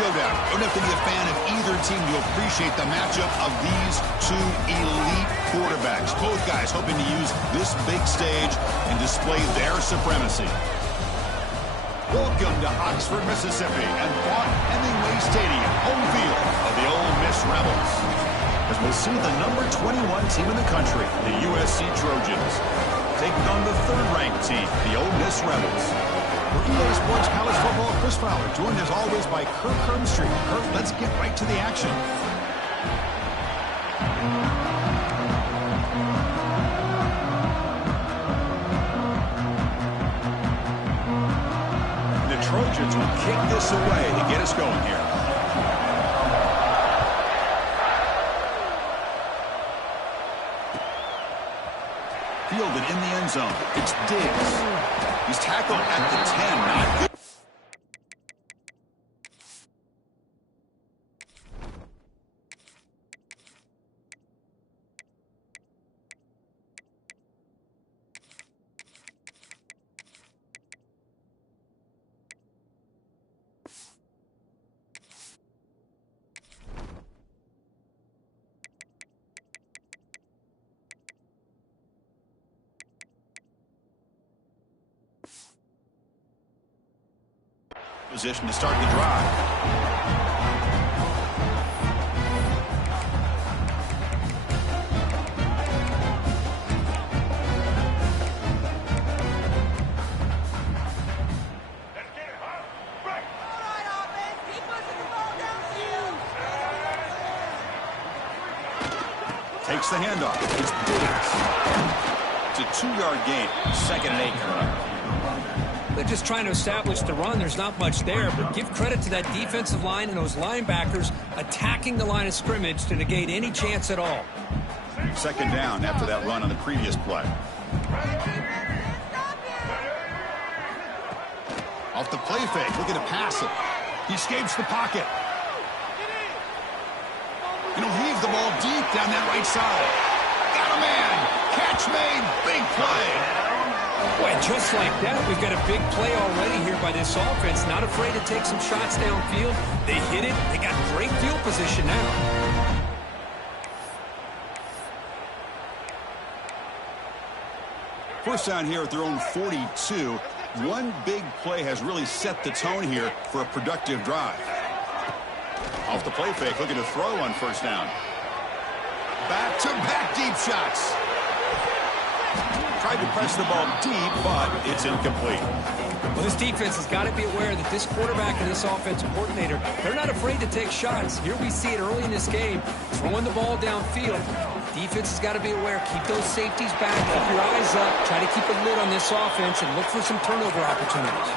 showdown. Don't have to be a fan of either team to appreciate the matchup of these two elite quarterbacks. Both guys hoping to use this big stage and display their supremacy. Welcome to Oxford, Mississippi, and Hemingway Stadium, home field of the Ole Miss Rebels. As we'll see the number 21 team in the country, the USC Trojans, taking on the third-ranked team, the Ole Miss Rebels. For EA Sports College Football, Chris Fowler, joined as always by Kirk Hermstreet. Kirk, let's get right to the action. The Trojans will kick this away to get us going here. Fielded in the end zone. It's Diggs. He's tackled at the 10. Not good. Position to start the drive. Takes the handoff. It's Diggs. It's a 2-yard gain. 2nd and 8 coming up. They're just trying to establish the run. There's not much there, but give credit to that defensive line and those linebackers attacking the line of scrimmage to negate any chance at all. 2nd down after that run on the previous play. Off the play fake, looking to pass it. He escapes the pocket. And he'll heave the ball deep down that right side. Got a man. Catch made. Big play. Boy, just like that, we've got a big play already here by this offense. Not afraid to take some shots downfield. They hit it. They got great field position now. First down here at their own 42. One big play has really set the tone here for a productive drive. Off the play fake, looking to throw on first down. Back-to-back deep shots. Tried to press the ball deep, but it's incomplete. Well, this defense has got to be aware that this quarterback and this offensive coordinator, they're not afraid to take shots. Here we see it early in this game, throwing the ball downfield. Defense has got to be aware. Keep those safeties back. Keep your eyes up. Try to keep a lid on this offense and look for some turnover opportunities.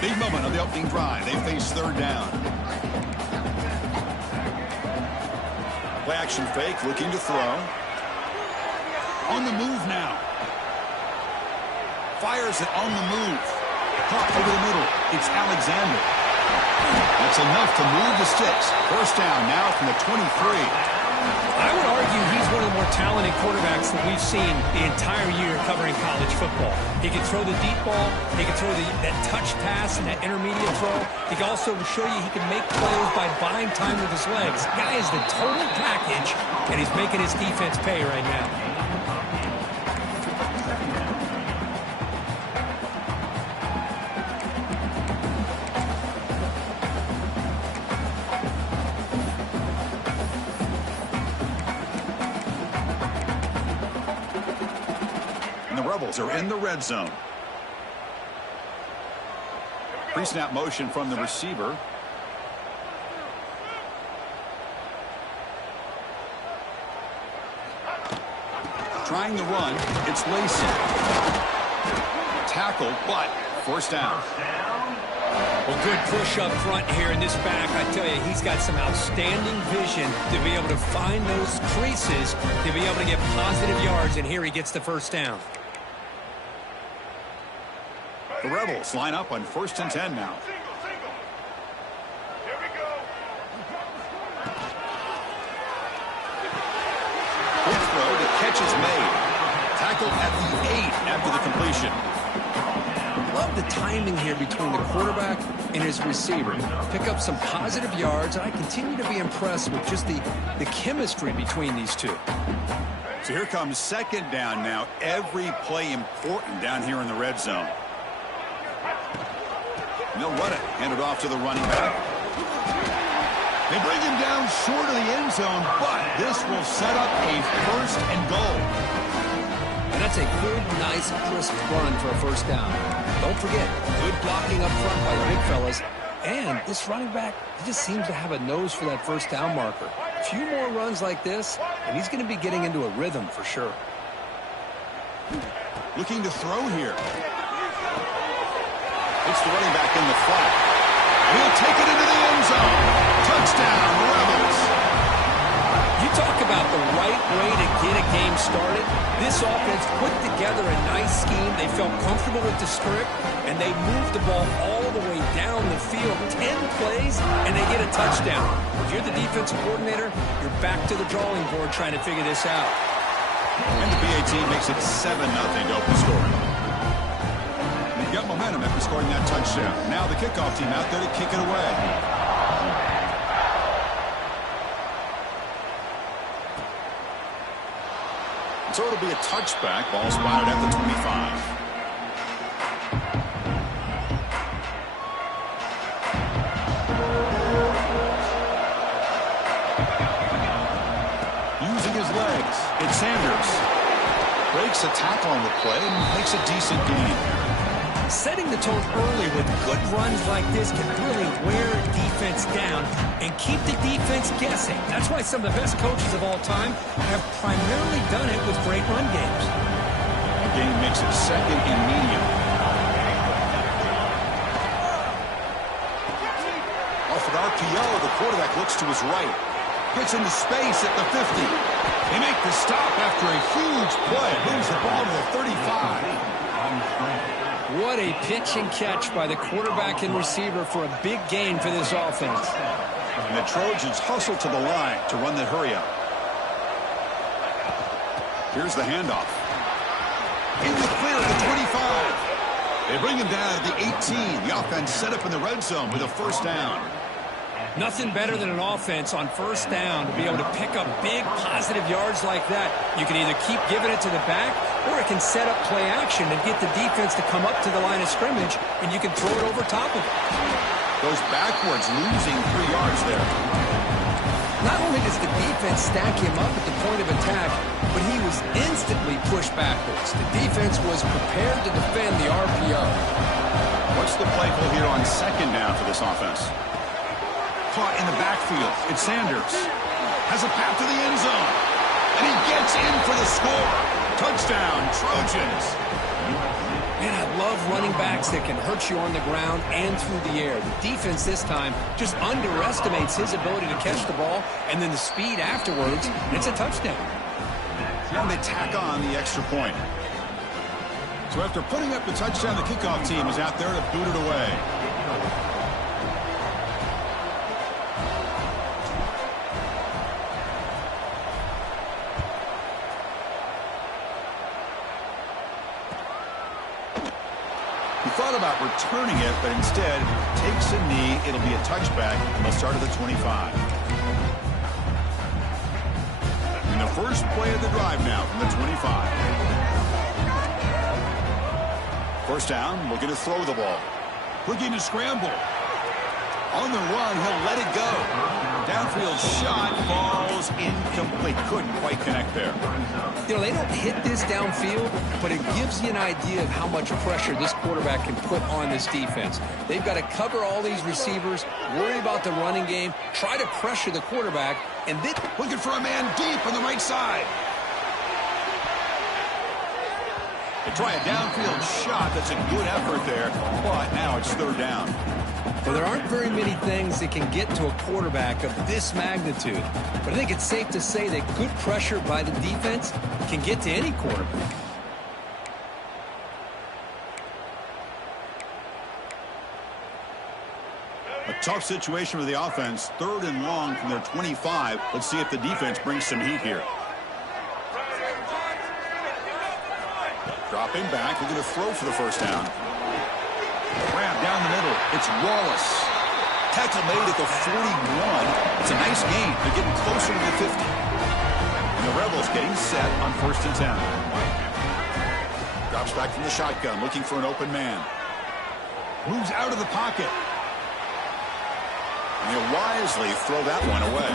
Big moment on the opening drive. They face 3rd down. Play action fake, looking to throw. On the move now. Fires it on the move. Caught over the middle. It's Alexander. That's enough to move the sticks. First down now from the 23. I would argue he's one of the more talented quarterbacks that we've seen the entire year covering college football. He can throw the deep ball. He can throw that touch pass and that intermediate throw. He can also show you he can make plays by buying time with his legs. Guy is the total package, and he's making his defense pay right now. Are in the red zone. Pre-snap motion from the receiver. Trying the run. It's Lacey. Tackled, but first down. Well, good push up front here in this back. I tell you, he's got some outstanding vision to be able to find those creases, to be able to get positive yards, and here he gets the first down. The Rebels line up on 1st and 10 now. Here we go. Quick throw to catch is made. Tackled at the 8 after the completion. Love the timing here between the quarterback and his receiver. Pick up some positive yards, and I continue to be impressed with just the chemistry between these two. So here comes second down now. Every play important down here in the red zone. And they'll run it. Hand it off to the running back. They bring him down short of the end zone, but this will set up a first and goal. And that's a good, nice, crisp run for a first down. Don't forget, good blocking up front by the big fellas. And this running back, he just seems to have a nose for that first down marker. A few more runs like this, and he's going to be getting into a rhythm for sure. Looking to throw here. It's the running back in the flat. He'll take it into the end zone. Touchdown, Rebels. You talk about the right way to get a game started. This offense put together a nice scheme. They felt comfortable with the script, and they moved the ball all the way down the field. 10 plays, and they get a touchdown. If you're the defensive coordinator, you're back to the drawing board trying to figure this out. And the BA team makes it 7-0 to open scoring. They've got momentum after scoring that touchdown. Now the kickoff team out there to kick it away. So it'll be a touchback. Ball spotted at the 25. Using his legs, it's Sanders. Breaks a tackle on the play and makes a decent gain. Setting the tone early with good runs like this can really wear a defense down and keep the defense guessing. That's why some of the best coaches of all time have primarily done it with great run games. The game makes it second and medium. Off an RPO, the quarterback looks to his right. Gets into space at the 50. They make the stop after a huge play. Moves the ball to the 35. What a pitch and catch by the quarterback and receiver for a big gain for this offense. And the Trojans hustle to the line to run the hurry up. Here's the handoff. In the clear at the 25. They bring him down at the 18. The offense set up in the red zone with a first down. Nothing better than an offense on first down to be able to pick up big positive yards like that. You can either keep giving it to the back, or it can set up play action and get the defense to come up to the line of scrimmage, and you can throw it over top of it. Goes backwards, losing 3 yards there. Not only does the defense stack him up at the point of attack, but he was instantly pushed backwards. The defense was prepared to defend the RPO. What's the play call here on second down for this offense? Caught in the backfield. It's Sanders. Has a path to the end zone. And he gets in for the score. Touchdown, Trojans. Man, I love running backs that can hurt you on the ground and through the air. The defense this time just underestimates his ability to catch the ball, and then the speed afterwards, it's a touchdown. And they tack on the extra point. So after putting up the touchdown, the kickoff team is out there to boot it away. Thought about returning it, but instead takes a knee. It'll be a touchback, and they'll start at the 25. And the first play of the drive now from the 25. First down, looking to throw the ball. Looking to scramble. On the run, he'll let it go. Downfield shot falls incomplete. Couldn't quite connect there. You know, they don't hit this downfield, but it gives you an idea of how much pressure this quarterback can put on this defense. They've got to cover all these receivers, worry about the running game, try to pressure the quarterback, and then looking for a man deep on the right side. They try a downfield shot. That's a good effort there, but now it's third down. Well, there aren't very many things that can get to a quarterback of this magnitude. But I think it's safe to say that good pressure by the defense can get to any quarterback. A tough situation for the offense. Third and long from their 25. Let's see if the defense brings some heat here. Dropping back, looking to throw for the first down. Grab down the middle. It's Wallace. Tackle made at the 41. It's a nice gain. They're getting closer to the 50. And the Rebels getting set on 1st and 10. Drops back from the shotgun, looking for an open man. Moves out of the pocket. And he'll wisely throw that one away.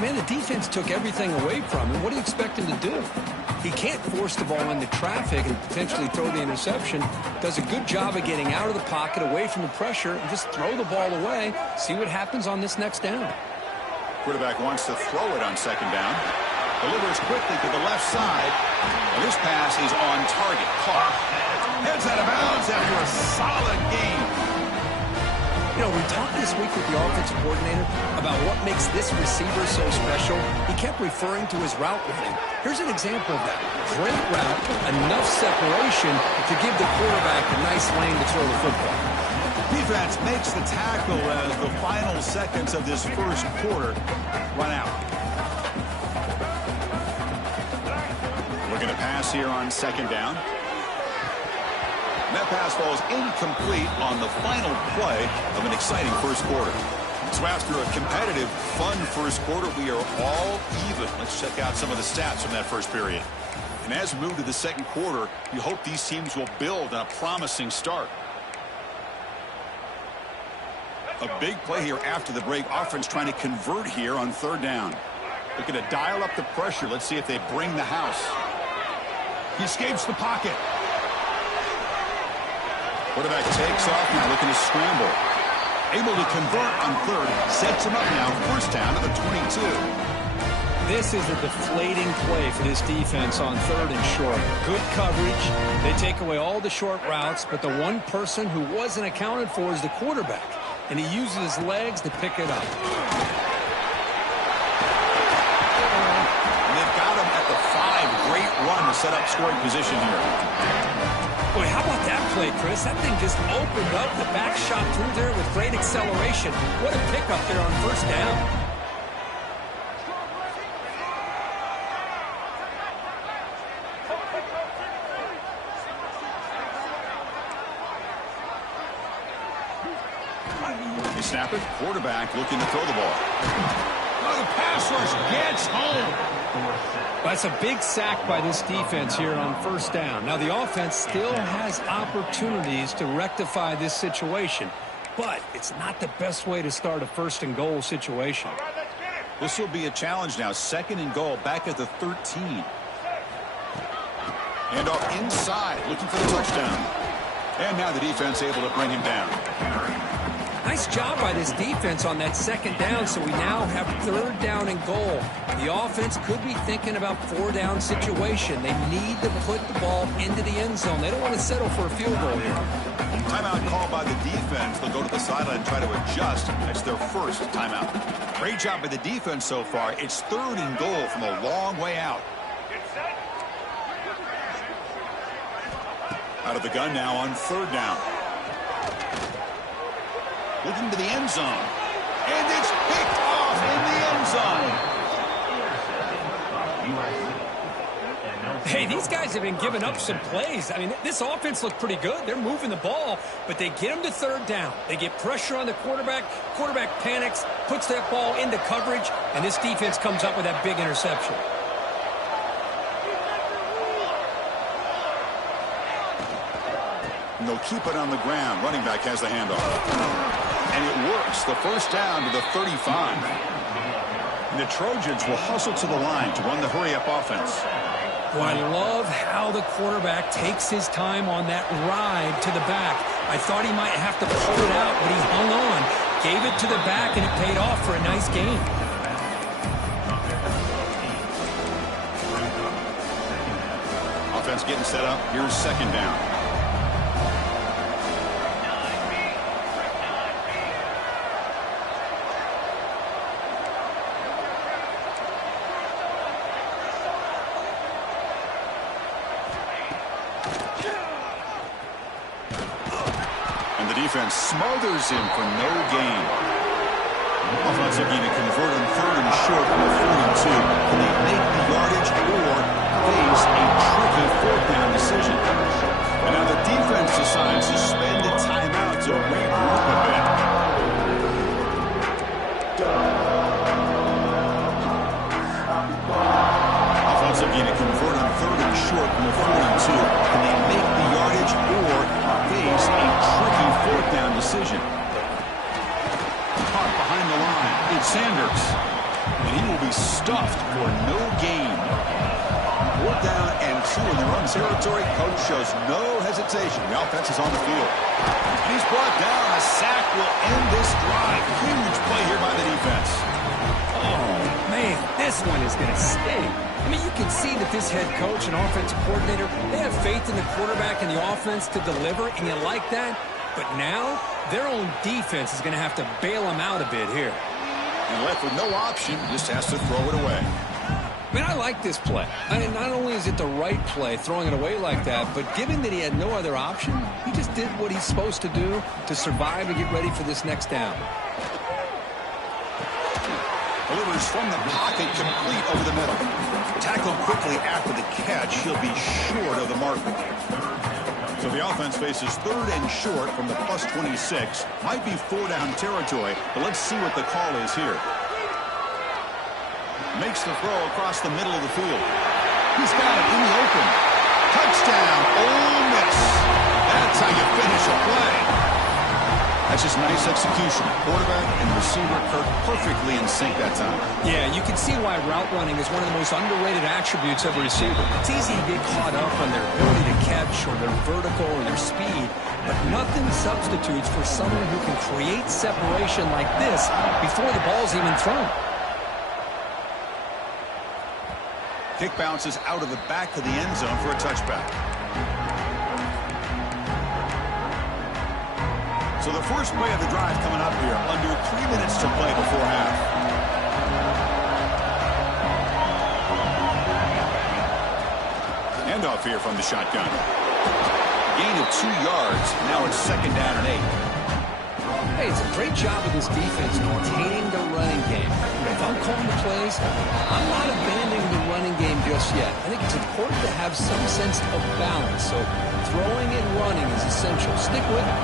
Man, the defense took everything away from him. What do you expect him to do? He can't force the ball into traffic and potentially throw the interception. Does a good job of getting out of the pocket, away from the pressure, and just throw the ball away. See what happens on this next down. Quarterback wants to throw it on 2nd down. Delivers quickly to the left side. And this pass is on target. Caught. Heads out of bounds after a solid game. You know, we talked this week with the offensive coordinator about what makes this receiver so special. He kept referring to his route running. Here's an example of that. Great route, enough separation to give the quarterback a nice lane to throw the football. Defense makes the tackle as the final seconds of this first quarter run out. Looking to pass here on 2nd down. And that pass falls incomplete on the final play of an exciting first quarter. So after a competitive, fun first quarter, we are all even. Let's check out some of the stats from that first period. And as we move to the second quarter, you hope these teams will build on a promising start. A big play here after the break. Offense trying to convert here on 3rd down. Looking to dial up the pressure. Let's see if they bring the house. He escapes the pocket. Quarterback takes off now, looking to scramble. Able to convert on 3rd. Sets him up now. 1st down to the 22. This is a deflating play for this defense on 3rd and short. Good coverage. They take away all the short routes, but the one person who wasn't accounted for is the quarterback. And he uses his legs to pick it up. And they've got him at the 5. Great run to set up scoring position here. Boy, how about that play, Chris? That thing just opened up. The back shot through there with great acceleration. What a pickup there on 1st down. They snap it. Quarterback looking to throw the ball. Oh, the pass rush gets home. That's a big sack by this defense here on 1st down. Now, the offense still has opportunities to rectify this situation, but it's not the best way to start a 1st and goal situation. This will be a challenge now. 2nd and goal, back at the 13. And off inside, looking for the touchdown. And now the defense able to bring him down. Nice job by this defense on that 2nd down, so we now have 3rd down and goal. The offense could be thinking about 4-down situation. They need to put the ball into the end zone. They don't want to settle for a field goal here. Timeout called by the defense. They'll go to the sideline and try to adjust. That's their first timeout. Great job by the defense so far. It's 3rd and goal from a long way out. Out of the gun now on 3rd down. Looking to the end zone. And it's picked off in the end zone. Hey, these guys have been giving up some plays. I mean, this offense looked pretty good. They're moving the ball, but they get them to 3rd down. They get pressure on the quarterback. Quarterback panics, puts that ball into coverage, and this defense comes up with that big interception. And they'll keep it on the ground. Running back has the handoff. And it works. The 1st down to the 35. And the Trojans will hustle to the line to run the hurry-up offense. Well, I love how the quarterback takes his time on that ride to the back. I thought he might have to pull it out, but he hung on. Gave it to the back, and it paid off for a nice gain. Offense getting set up. Here's 2nd down. Defense smothers him for no gain. Offense looking to convert on 3rd and short from the 42. Can they make the yardage or face a tricky 4th down decision? Looking to convert on 3rd and short from the 4-2. Can they make the yardage or face a tricky 4th down decision? Caught behind the line. It's Sanders. And he will be stuffed for no gain. 4th down and 2 in their own territory. Coach shows no hesitation. The offense is on the field. And he's brought down. A sack will end this drive. Huge play here by the defense. Oh, man, this one is going to sting. I mean, you can see that this head coach and offensive coordinator, they have faith in the quarterback and the offense to deliver, and you like that. But now, their own defense is going to have to bail them out a bit here. And left with no option, just has to throw it away. I mean, I like this play. I mean, not only is it the right play, throwing it away like that, but given that he had no other option, he just did what he's supposed to do to survive and get ready for this next down. Delivers from the pocket, complete over the middle. Tackled quickly after the catch. He'll be short of the marker. So the offense faces 3rd and short from the +26. Might be 4-down territory, but let's see what the call is here. Makes the throw across the middle of the field. He's got it in the open. Touchdown, Ole Miss. That's how you finish a play. That's just nice execution. Quarterback and receiver perfectly in sync that time. Yeah, you can see why route running is one of the most underrated attributes of a receiver. It's easy to get caught up on their ability to catch or their vertical or their speed, but nothing substitutes for someone who can create separation like this before the ball's even thrown. Kick bounces out of the back of the end zone for a touchback. So the first play of the drive coming up here. Under 3 minutes to play before half. Handoff here from the shotgun. Gain of 2 yards. Now it's 2nd down and 8. Hey, it's a great job of this defense containing the running game. If I'm calling the plays, I'm not abandoning the running game just yet. I think it's important to have some sense of balance. So throwing and running is essential. Stick with it.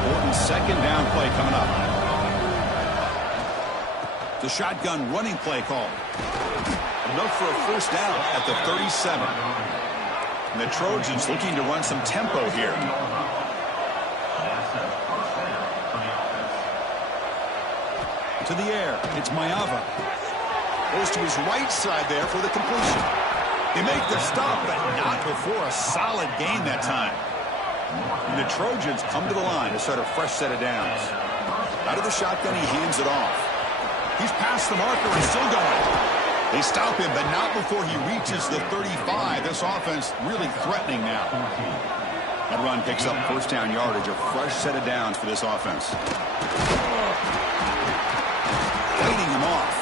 Important 2nd down play coming up. The shotgun running play call. Enough for a 1st down at the 37. And the Trojans looking to run some tempo here. To the air. It's Mayava. Goes to his right side there for the completion. They make the stop, but not before a solid gain that time. And the Trojans come to the line to start a fresh set of downs. Out of the shotgun, he hands it off. He's past the marker and still going. They stop him, but not before he reaches the 35. This offense really threatening now. That run picks up 1st down yardage, a fresh set of downs for this offense. Fighting him off.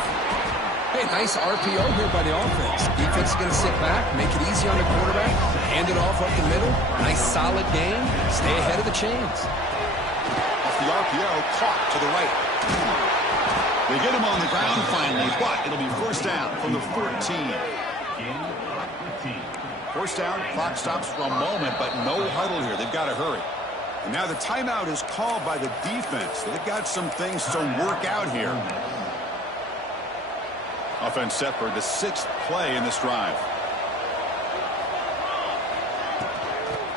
Hey, nice RPO here by the offense. Defense is going to sit back, make it easy on the quarterback, hand it off up the middle. Nice solid game. Stay ahead of the chains. Off the RPO, caught to the right. They get him on the ground finally, but it'll be 1st down from the 14. 1st down, clock stops for a moment, but no huddle here. They've got to hurry. And now the timeout is called by the defense. They've got some things to work out here. Offense set for the 6th play in this drive.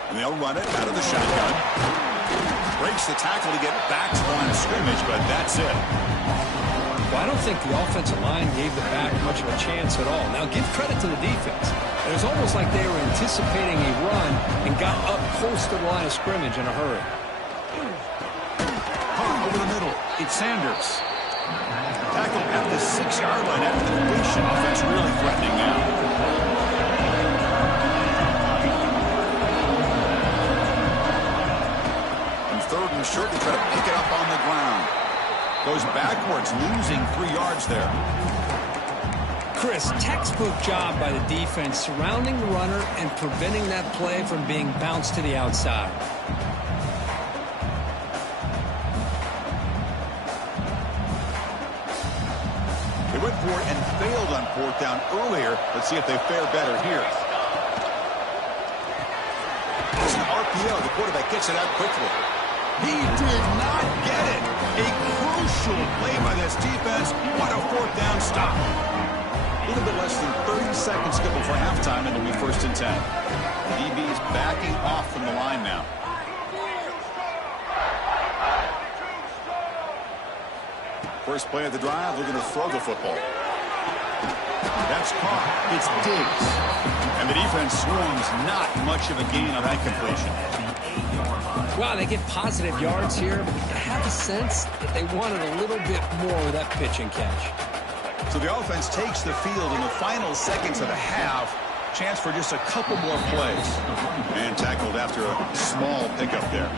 And they'll run it out of the shotgun. Breaks the tackle to get back to the line of scrimmage, but that's it. Well, I don't think the offensive line gave the back much of a chance at all. Now, give credit to the defense. It was almost like they were anticipating a run and got up close to the line of scrimmage in a hurry. Over the middle, it's Sanders. Tackled at the 6-yard line after the completion. Offense really threatening now. And 3rd and short, they try to pick it up on the ground. Goes backwards, losing 3 yards there. Chris, textbook job by the defense surrounding the runner and preventing that play from being bounced to the outside. They went for it and failed on 4th down earlier. Let's see if they fare better here. It's an RPO. The quarterback gets it out quickly. He did not get it. A crucial play by this defense. What a 4th down stop. A little bit less than 30 seconds to go before before halftime, and it'll be 1st and 10. The DB's backing off from the line now. First play of the drive, we're going to throw the football. That's caught. It's Diggs. And the defense swarms, not much of a gain on that completion. Wow, they get positive yards here, but I have a sense that they wanted a little bit more with that pitch and catch. So the offense takes the field in the final seconds of the half. Chance for just a couple more plays. And tackled after a small pickup there.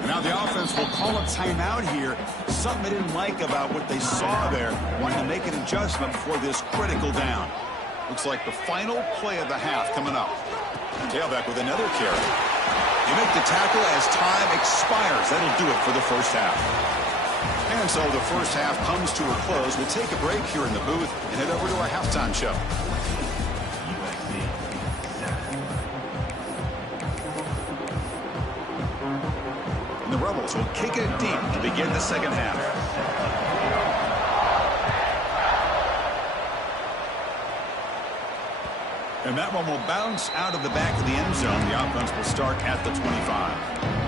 And now the offense will call a timeout here. Something they didn't like about what they saw there. Wanting to make an adjustment for this critical down. Looks like the final play of the half coming up. Tailback with another carry. You make the tackle as time expires. That'll do it for the first half. And so the first half comes to a close. We'll take a break here in the booth and head over to our halftime show. And the Rebels will kick it deep to begin the second half. And that one will bounce out of the back of the end zone. The offense will start at the 25.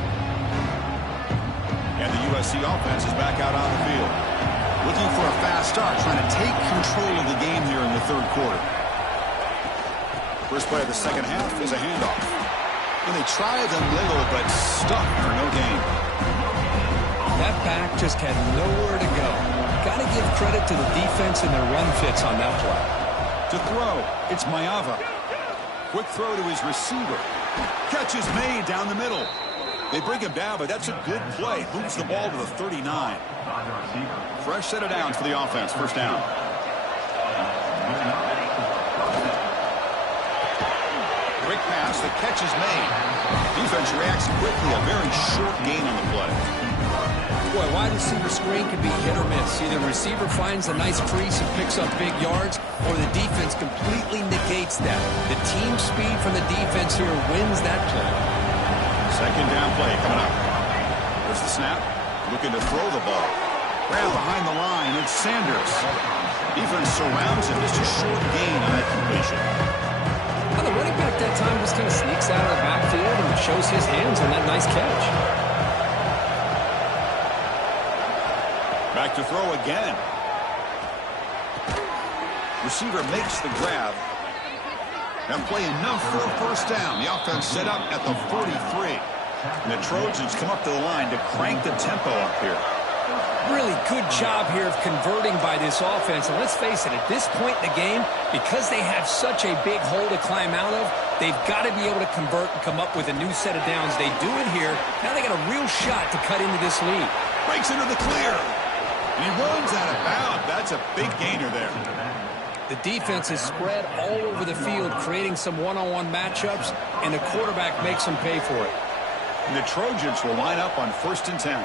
And the USC offense is back out on the field. Looking for a fast start, trying to take control of the game here in the third quarter. First play of the second half is a handoff. And they try the middle, but stuck for no gain. That back just had nowhere to go. Got to give credit to the defense and their run fits on that play. To throw, it's Mayava. Quick throw to his receiver. Catch is made down the middle. They bring him down, but that's a good play. Moves the ball to the 39. Fresh set of downs for the offense. First down. Quick pass. The catch is made. Defense reacts quickly. A very short gain on the play. Boy, wide receiver screen can be hit or miss. Either the receiver finds a nice crease and picks up big yards, or the defense completely negates that. The team speed from the defense here wins that play. Second down play coming up. There's the snap. Looking to throw the ball. Grab behind the line. It's Sanders. Defense surrounds him. Just a short gain on that completion. Well, the running back that time just kind of sneaks out of the backfield and shows his hands on that nice catch. Back to throw again. Receiver makes the grab. And play enough for a first down. The offense set up at the 43. And the Trojans come up to the line to crank the tempo up here. Really good job here of converting by this offense. And let's face it, at this point in the game, because they have such a big hole to climb out of, they've got to be able to convert and come up with a new set of downs. They do it here. Now they got a real shot to cut into this lead. Breaks into the clear. And he runs out of bounds. That's a big gainer there. The defense is spread all over the field, creating some one-on-one matchups, and the quarterback makes them pay for it. And the Trojans will line up on 1st and 10.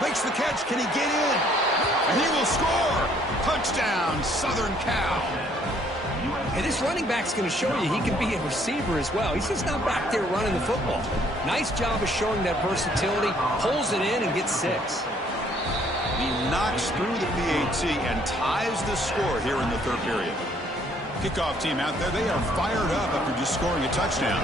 Makes the catch. Can he get in? And he will score. Touchdown, Southern Cal. And this running back's going to show you he can be a receiver as well. He's just not back there running the football. Nice job of showing that versatility. Pulls it in and gets 6. He knocks through the PAT and ties the score here in the third period. Kickoff team out there, they are fired up after just scoring a touchdown.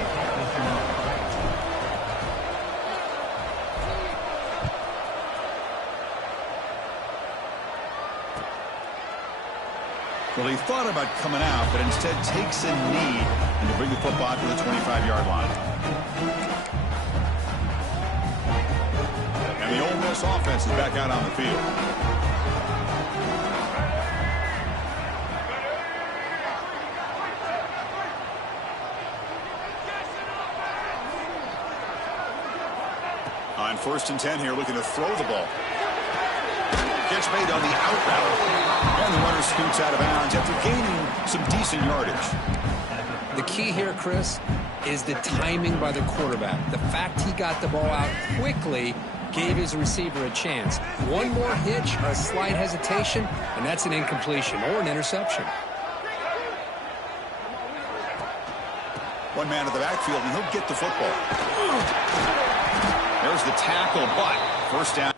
Well, he thought about coming out, but instead takes a knee and to bring the football to the 25-yard line. And the Ole Miss offense is back out on the field. On 1st and 10 here, looking to throw the ball. Catch made on the out route. And the runner scoots out of bounds after gaining some decent yardage. The key here, Chris, is the timing by the quarterback. The fact he got the ball out quickly gave his receiver a chance. One more hitch or a slight hesitation, and that's an incompletion or an interception. One man at the backfield, and he'll get the football. There's the tackle, but first down.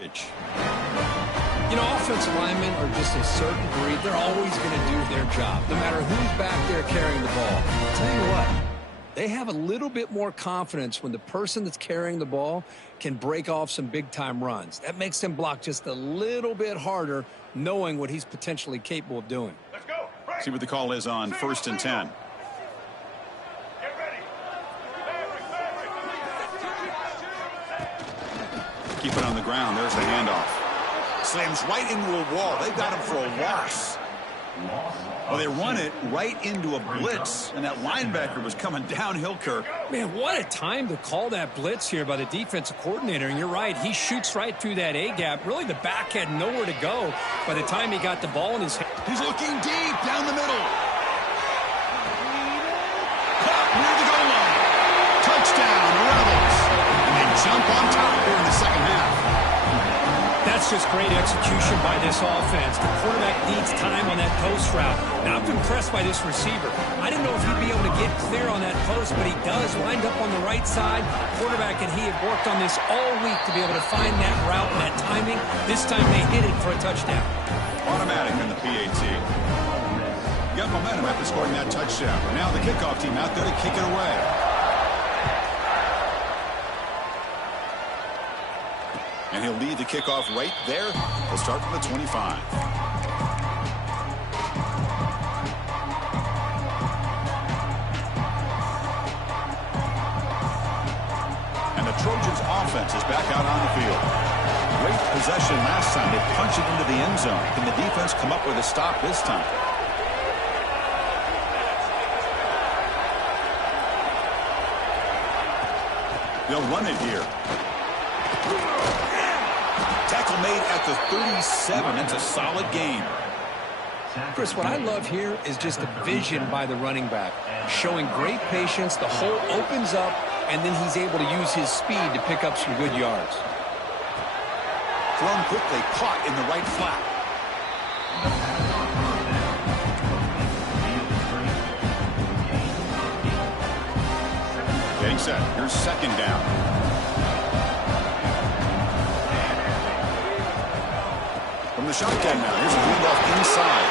You know, offensive linemen are just a certain breed. They're always going to do their job, no matter who's back there carrying the ball. I'll tell you what, they have a little bit more confidence when the person that's carrying the ball can break off some big-time runs. That makes them block just a little bit harder, knowing what he's potentially capable of doing. Let's go. Right. See what the call is on 1st and 10. Get ready. Keep it on the ground. There's the handoff. Slams right into a wall. They've got him for a loss. Well, they run it right into a blitz, and that linebacker was coming downhill, Kirk. Man, what a time to call that blitz here by the defensive coordinator. And you're right, he shoots right through that A-gap. Really, the back had nowhere to go by the time he got the ball in his hand. He's looking deep down the middle. Caught near the goal line. Touchdown, Rebels. And they jump on top here in the second half. That's just great execution by this offense. The quarterback needs time on that post route. Now, I'm impressed by this receiver. I didn't know if he'd be able to get clear on that post, but he does. Lined up on the right side. Quarterback and he have worked on this all week to be able to find that route and that timing. This time they hit it for a touchdown. Automatic in the PAT. Got momentum after scoring that touchdown. Now the kickoff team out there to kick it away. And he'll lead the kickoff right there. He'll start from the 25. And the Trojans' offense is back out on the field. Great possession last time. They punched it into the end zone. Can the defense come up with a stop this time? They'll run it here. Tackle made at the 37. That's a solid gain. Chris, what I love here is just the vision by the running back. Showing great patience. The hole opens up, and then he's able to use his speed to pick up some good yards. Thrown quickly, caught in the right flat. Getting set. Here's second down. From the shotgun now. Here's a handoff inside.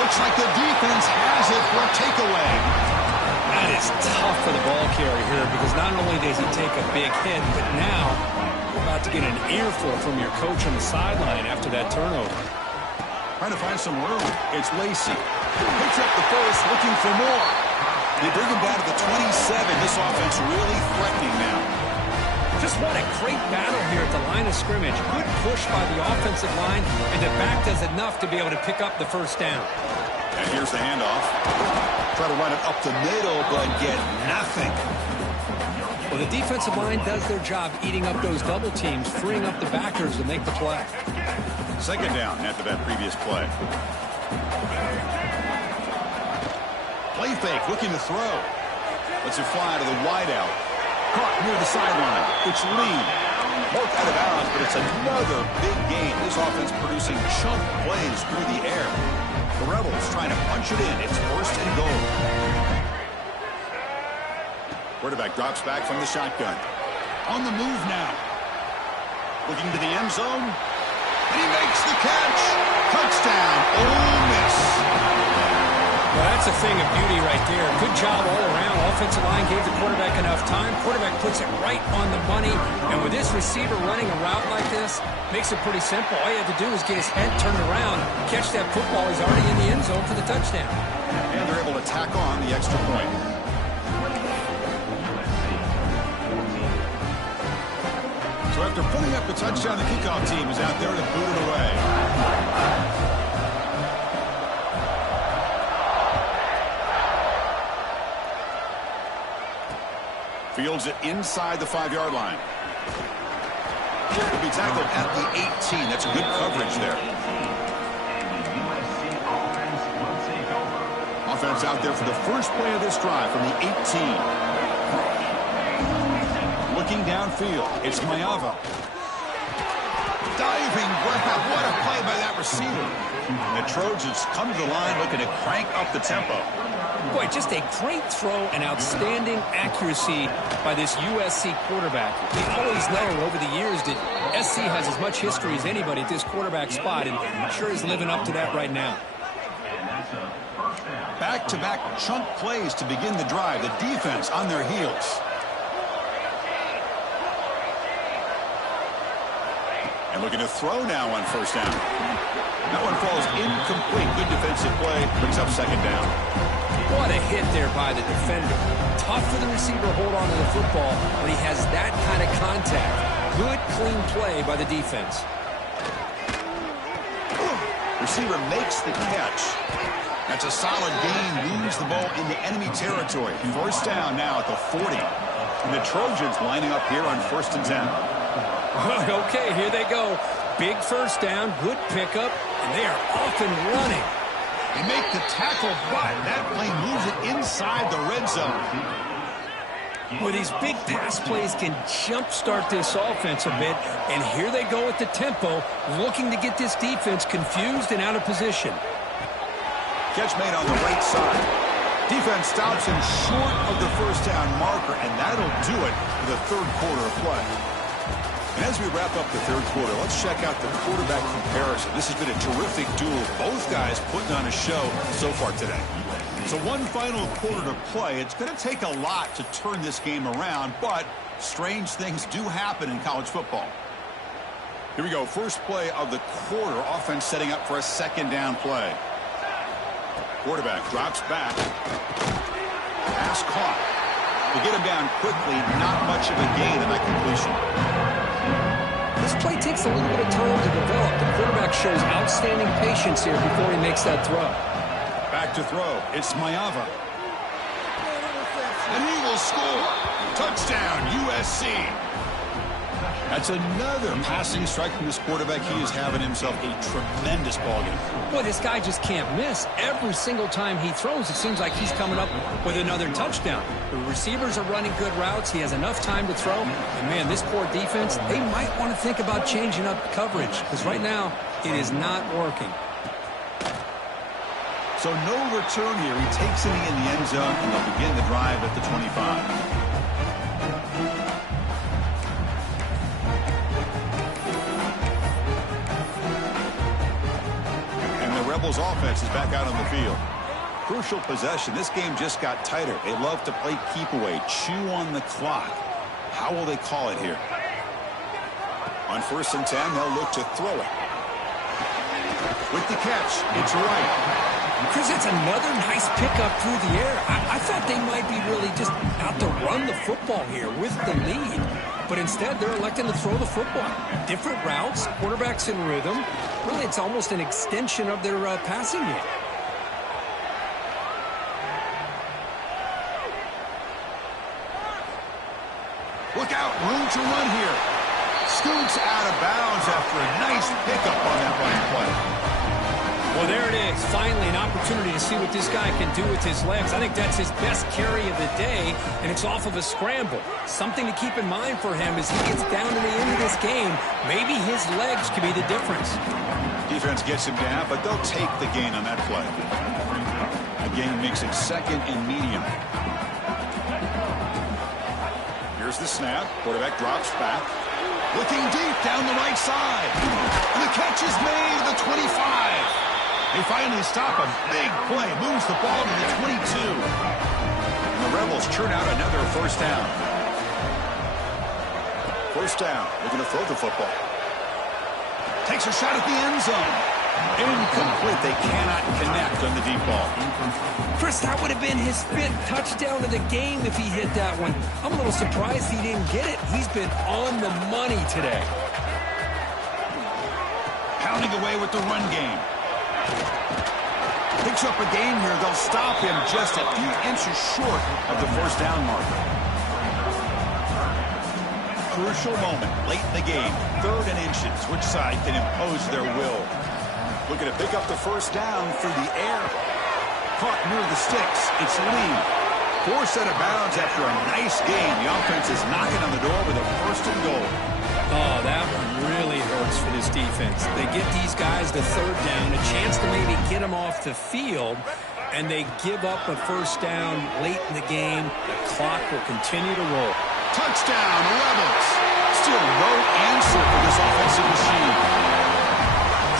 Looks like the defense has it for a takeaway. That is tough for the ball carrier here because not only does he take a big hit, but now you're about to get an earful from your coach on the sideline after that turnover. Trying to find some room. It's Lacey. Picks up the first, looking for more. They bring him down to the 27. This offense really threatening now. Just what a great battle here at the line of scrimmage. Good push by the offensive line, and the back does enough to be able to pick up the first down. And here's the handoff. Try to run it up the middle, but get nothing. Well, the defensive line does their job eating up those double teams, freeing up the backers to make the play. Second down after that previous play. Play fake, looking to throw. Lets it fly to the wideout. Caught near the sideline. It's Lee. Marked out of bounds, but it's another big game. This offense producing chunk plays through the air. The Rebels trying to punch it in. It's first and goal. Quarterback drops back from the shotgun. On the move now. Looking to the end zone. And he makes the catch. Touchdown, Ole Miss. Well, that's a thing of beauty right there. Good job all around. Offensive line gave the quarterback enough time. Quarterback puts it right on the money. And with this receiver running a route like this, makes it pretty simple. All you have to do is get his head turned around, catch that football. He's already in the end zone for the touchdown. And they're able to tack on the extra point. So after putting up the touchdown, the kickoff team is out there to boot it away. Fields it inside the 5-yard line. He'll be tackled at the 18. That's a good coverage there. Offense out there for the first play of this drive from the 18. Looking downfield, it's Mayava. Diving grab. What a play by that receiver. And the Trojans come to the line looking to crank up the tempo. Boy, just a great throw and outstanding accuracy by this USC quarterback. We've always known over the years that SC has as much history as anybody at this quarterback spot, and sure is living up to that right now. Back-to-back chunk plays to begin the drive. The defense on their heels. And looking to throw now on first down. That one falls incomplete. Good defensive play. Brings up second down. What a hit there by the defender. Tough for the receiver to hold on to the football when he has that kind of contact. Good, clean play by the defense. Receiver makes the catch. That's a solid gain. Moves the ball into enemy territory. First down now at the 40. And the Trojans lining up here on 1st and 10. Okay, here they go. Big first down, good pickup, and they are off and running. They make the tackle, but that play moves it inside the red zone. Well, these big pass plays can jumpstart this offense a bit, and here they go at the tempo, looking to get this defense confused and out of position. Catch made on the right side. Defense stops him short of the first down marker, and that'll do it for the third quarter of play. And as we wrap up the third quarter, let's check out the quarterback comparison. This has been a terrific duel. Both guys putting on a show so far today. So one final quarter to play. It's going to take a lot to turn this game around, but strange things do happen in college football. Here we go. First play of the quarter. Offense setting up for a second down play. Quarterback drops back. Pass caught. To get him down quickly, not much of a gain in that completion. This play takes a little bit of time to develop. The quarterback shows outstanding patience here before he makes that throw. Back to throw. It's Mayava. And he will score. Touchdown, USC. That's another passing strike from this quarterback. He is having himself a tremendous ballgame. Boy, this guy just can't miss. Every single time he throws, it seems like he's coming up with another touchdown. The receivers are running good routes. He has enough time to throw. And, man, this poor defense, they might want to think about changing up coverage because right now it is not working. So no return here. He takes it in the end zone, and they'll begin the drive at the 25. Rebels offense is back out on the field. Crucial possession. This game just got tighter. They love to play keep away, chew on the clock. How will they call it here? On 1st and 10, they'll look to throw it. With the catch, it's right. Chris, it's another nice pickup through the air. I thought they might be really just out to run the football here with the lead. But instead, they're electing to throw the football. Different routes, quarterbacks in rhythm. Really, it's almost an extension of their passing game. Look out, room to run here. Scoots out of bounds after a nice pickup on that running play. Well, there it is. Finally, an opportunity to see what this guy can do with his legs. I think that's his best carry of the day, and it's off of a scramble. Something to keep in mind for him as he gets down to the end of this game. Maybe his legs could be the difference. Defense gets him down, but they'll take the gain on that play. Again, makes it 2nd and medium. Here's the snap. Quarterback drops back. Looking deep down the right side. And the catch is made at the 25. They finally stop a big play. Moves the ball to the 22. And the Rebels churn out another first down. First down. Looking to throw the football. Takes a shot at the end zone. Incomplete. They cannot connect on the deep ball. Chris, that would have been his 5th touchdown of the game if he hit that one. I'm a little surprised he didn't get it. He's been on the money today. Pounding away with the run game. Picks up a gain here. They'll stop him just a few inches short of the first down marker. Crucial moment late in the game. 3rd and inches. Which side can impose their will? Looking to pick up the first down through the air. Caught near the sticks. It's Lee. Forced out of bounds after a nice game. The offense is knocking on the door with a 1st and goal. Oh, that one really hurts for this defense. They get these guys to third down, a chance to maybe get them off the field, and they give up a first down late in the game. The clock will continue to roll. Touchdown, Rebels. Still no answer for this offensive machine.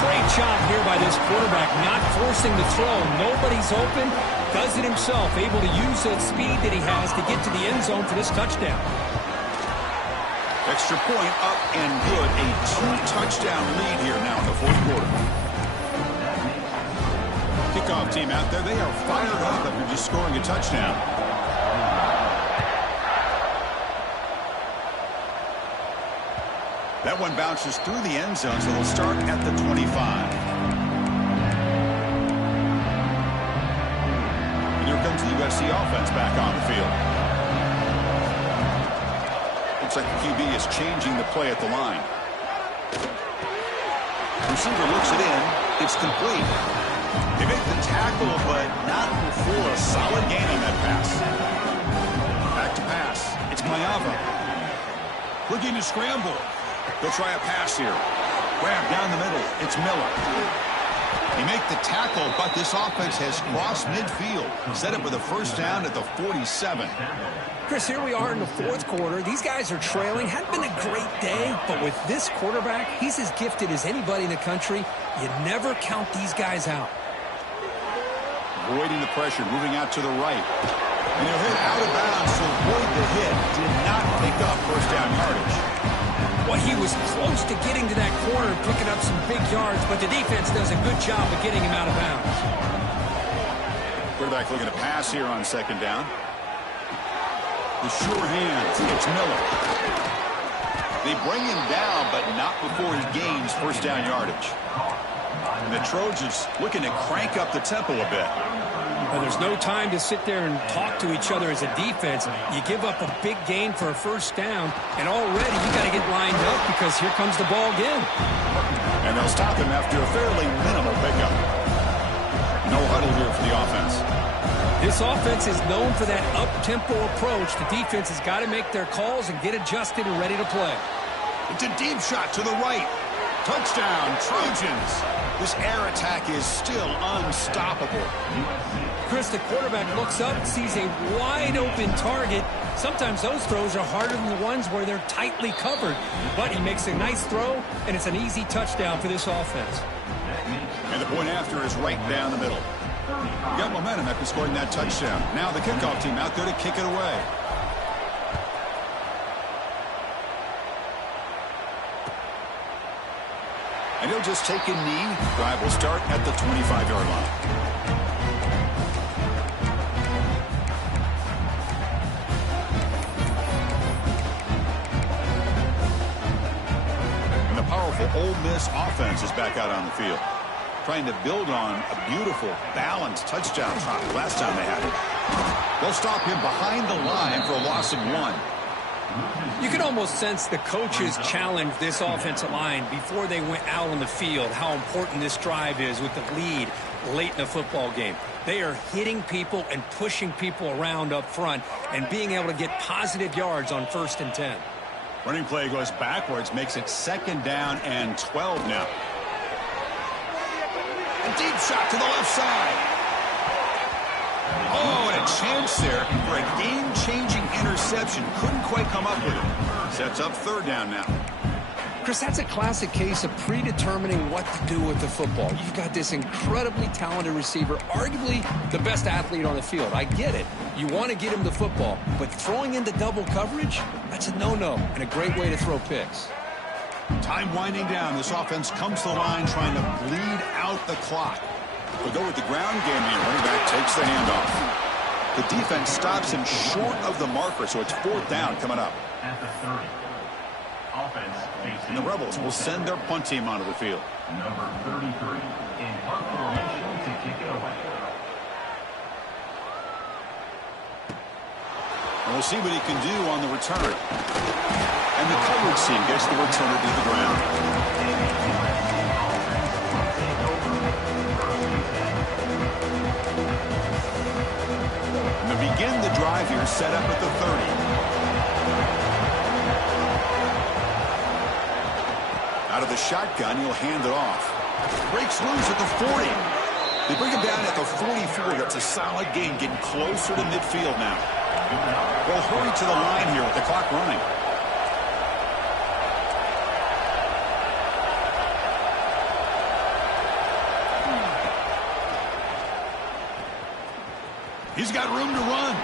Great job here by this quarterback, not forcing the throw. Nobody's open. Does it himself, able to use that speed that he has to get to the end zone for this touchdown. Extra point up and good. A 2-touchdown lead here now in the fourth quarter. Kickoff team out there. They are fired up after just scoring a touchdown. That one bounces through the end zone, so they'll start at the 25. And here comes the USC offense back on the field. Looks like the QB is changing the play at the line. Receiver looks it in. It's complete. They make the tackle, but not before a solid gain on that pass. Back to pass. It's Mayava. Looking to scramble. They'll try a pass here. Grab down the middle. It's Miller. They make the tackle, but this offense has crossed midfield. Set up with a first down at the 47. Chris, here we are in the fourth quarter. These guys are trailing. Hadn't been a great day, but with this quarterback, he's as gifted as anybody in the country. You never count these guys out. Avoiding the pressure, moving out to the right. And he'll hit out of bounds to avoid the hit. Did not pick up first down yardage. Well, he was close to getting to that corner and picking up some big yards, but the defense does a good job of getting him out of bounds. Quarterback looking to pass here on second down. The sure hands. It's Miller. They bring him down, but not before he gains first down yardage. And the Trojans looking to crank up the tempo a bit. Well, there's no time to sit there and talk to each other as a defense. You give up a big gain for a first down, and already you got to get lined up because here comes the ball again. And they'll stop him after a fairly minimal pickup. No huddle here for the offense. This offense is known for that up-tempo approach. The defense has got to make their calls and get adjusted and ready to play. It's a deep shot to the right. Touchdown, Trojans. This air attack is still unstoppable. Chris, the quarterback looks up, sees a wide-open target. Sometimes those throws are harder than the ones where they're tightly covered. But he makes a nice throw, and it's an easy touchdown for this offense. And the point after is right down the middle. You got momentum after scoring that touchdown. Now the kickoff team out there to kick it away. And he'll just take a knee. Drive will start at the 25-yard line. And the powerful Ole Miss offense is back out on the field, trying to build on a beautiful, balanced touchdown trot last time they had it. They'll stop him behind the line for a loss of 1. You can almost sense the coaches challenged this offensive line before they went out on the field, how important this drive is with the lead late in the football game. They are hitting people and pushing people around up front and being able to get positive yards on 1st and 10. Running play goes backwards, makes it 2nd down and 12 now. A deep shot to the left side. Oh, and a chance there for a game-changing interception. Couldn't quite come up with it. Sets up 3rd down now. Chris, that's a classic case of predetermining what to do with the football. You've got this incredibly talented receiver, arguably the best athlete on the field. I get it. You want to get him the football, but throwing into double coverage, that's a no-no and a great way to throw picks. Time winding down. This offense comes to the line trying to bleed out the clock. They'll go with the ground game here. Running back takes the handoff. The defense stops him short of the marker, so it's 4th down coming up. At the 30. Offense facing. And the Rebels will send their punt team onto the field. Number 33 in punt formation to kick it away. And we'll see what he can do on the return. And the coverage team gets the returner to the ground. Begin the drive here, set up at the 30. shotgun. He'll hand it off. Breaks loose at the 40. They bring him down at the 44. That's a solid gain, getting closer to midfield now. Well, hurry to the line here with the clock running. He's got room to run.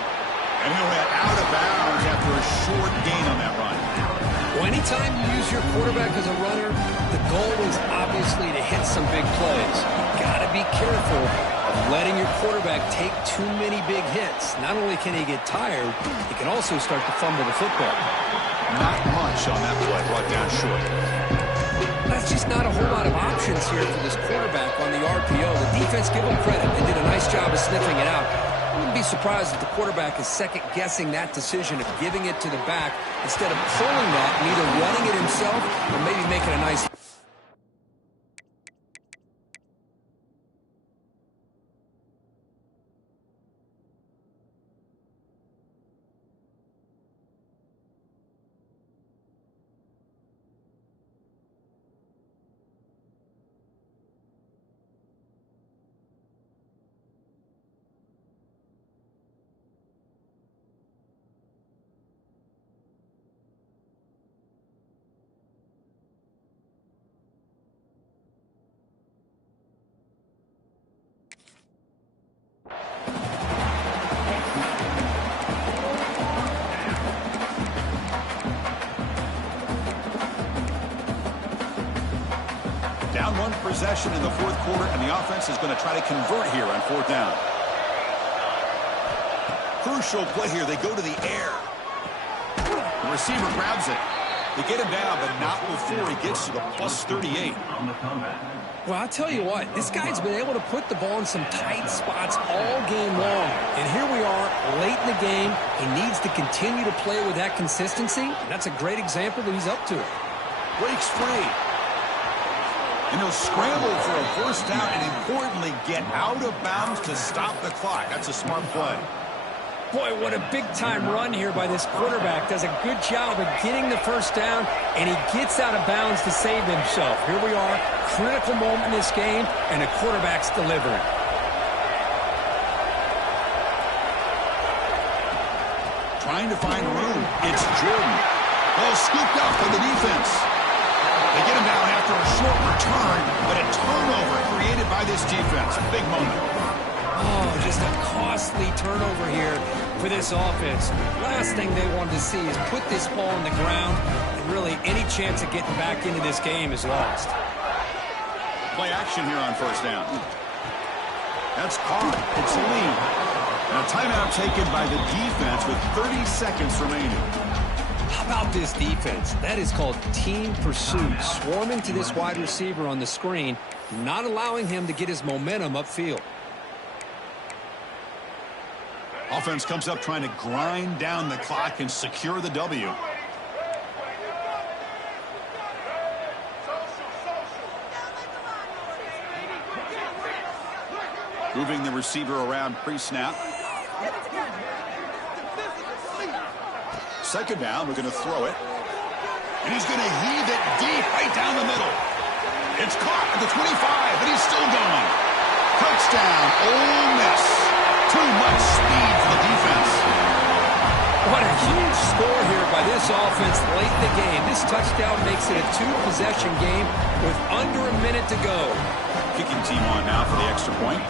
And he'll head out of bounds after a short gain on that run. Well, anytime you use your quarterback as a runner, the goal is obviously to hit some big plays. You've got to be careful of letting your quarterback take too many big hits. Not only can he get tired, he can also start to fumble the football. Not much on that play, brought down short. That's just not a whole lot of options here for this quarterback on the RPO. The defense, give them credit. They did a nice job of sniffing it out. I wouldn't be surprised if the quarterback is second-guessing that decision of giving it to the back instead of pulling that and either running it himself or maybe making a nice... Down one possession in the fourth quarter, and the offense is going to try to convert here on fourth down. Crucial play here. They go to the air. The receiver grabs it. They get him down, but not before he gets to the plus 38. Well, I'll tell you what, this guy's been able to put the ball in some tight spots all game long. And here we are, late in the game. He needs to continue to play with that consistency. And that's a great example that he's up to it. Breaks free. And he'll scramble for a first down and, importantly, get out of bounds to stop the clock. That's a smart play. Boy, what a big-time run here by this quarterback. Does a good job of getting the first down, and he gets out of bounds to save himself. Here we are, critical moment in this game, and the quarterback's delivering. Trying to find room. It's Jordan. Ball scooped up by the defense. They get him down after a short return, but a turnover created by this defense. Big moment. Oh, just a costly turnover here for this offense. Last thing they wanted to see is put this ball on the ground, and really any chance of getting back into this game is lost. Play action here on first down. That's caught. It's Lee. And a timeout taken by the defense with 30 seconds remaining. How about this defense? That is called team pursuit. Swarming to this wide receiver on the screen, not allowing him to get his momentum upfield. Offense comes up trying to grind down the clock and secure the W. Moving the receiver around pre-snap. Second down, we're going to throw it. And he's going to heave it deep right down the middle. It's caught at the 25, and he's still going. Touchdown, Ole Miss. Too much speed for the defense. What a huge score here by this offense late in the game. This touchdown makes it a two-possession game with under a minute to go. Kicking team on now for the extra point.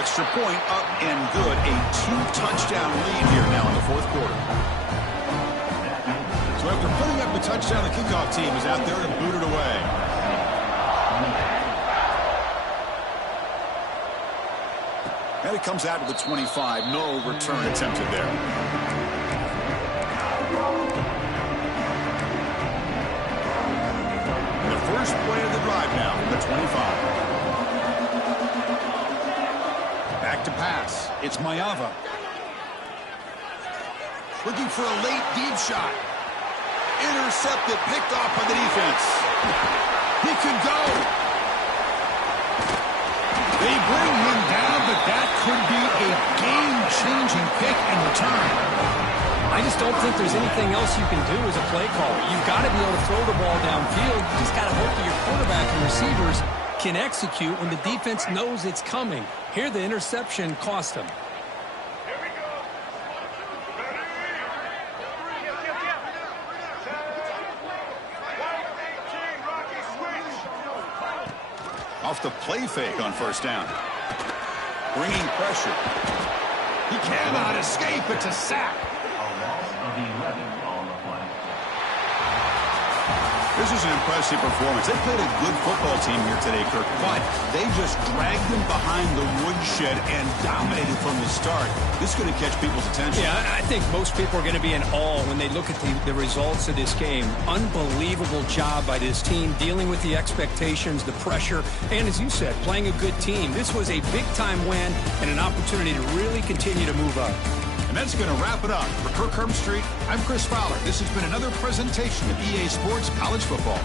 Extra point up and good. A two-touchdown lead here now in the fourth quarter. So after putting up the touchdown, the kickoff team is out there to boot it away. And it comes out to the 25. No return attempted there. And the first play of the drive now from the 25. Back to pass. It's Mayava. Looking for a late deep shot. Intercepted, picked off by the defense. He could go. They bring him down, but that could be a game-changing pick and return. I just don't think there's anything else you can do as a play caller. You've got to be able to throw the ball downfield. You just got to hope that your quarterback and receivers can execute when the defense knows it's coming. Here, the interception cost him. Off the play fake on first down. Bringing pressure. He cannot escape. It's a sack. A loss of 11 on the play. This is an impressive performance. They played a good football team here today, Kirk, but they just dragged them behind the woodshed and dominated from the start. This is going to catch people's attention. Yeah, I think most people are going to be in awe when they look at the results of this game. Unbelievable job by this team, dealing with the expectations, the pressure, and as you said, playing a good team. This was a big-time win and an opportunity to really continue to move up. And that's going to wrap it up. For Kirk Herbstreit, I'm Chris Fowler. This has been another presentation of EA Sports College Football.